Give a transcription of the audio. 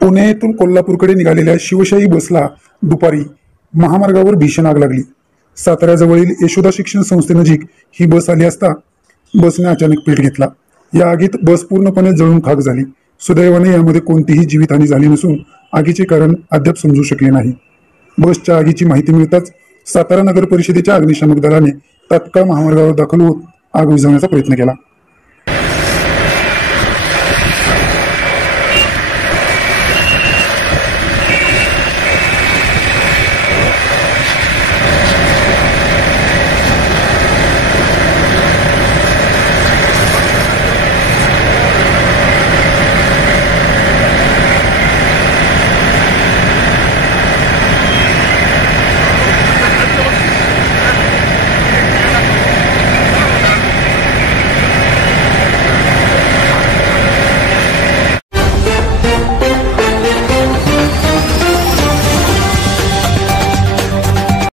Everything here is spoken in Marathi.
पुणे येथून कोल्हापूरकडे निघालेल्या शिवशाही बसला दुपारी महामार्गावर भीषण आग लागली। साताऱ्याजवळील यशोदा शिक्षण संस्थेनजीक ही बस आली असता बसने अचानक पेट घेतला। या आगीत बस पूर्णपणे जळून खाक झाली। सुदैवाने यामध्ये कोणतीही जीवितहानी झाली नसून आगीचे कारण अद्याप समजू शकले नाही। बसच्या आगीची माहिती मिळताच सातारा नगर परिषदेच्या अग्निशामक दलाने तात्काळ महामार्गावर दाखल होत आग विझवण्याचा प्रयत्न केला।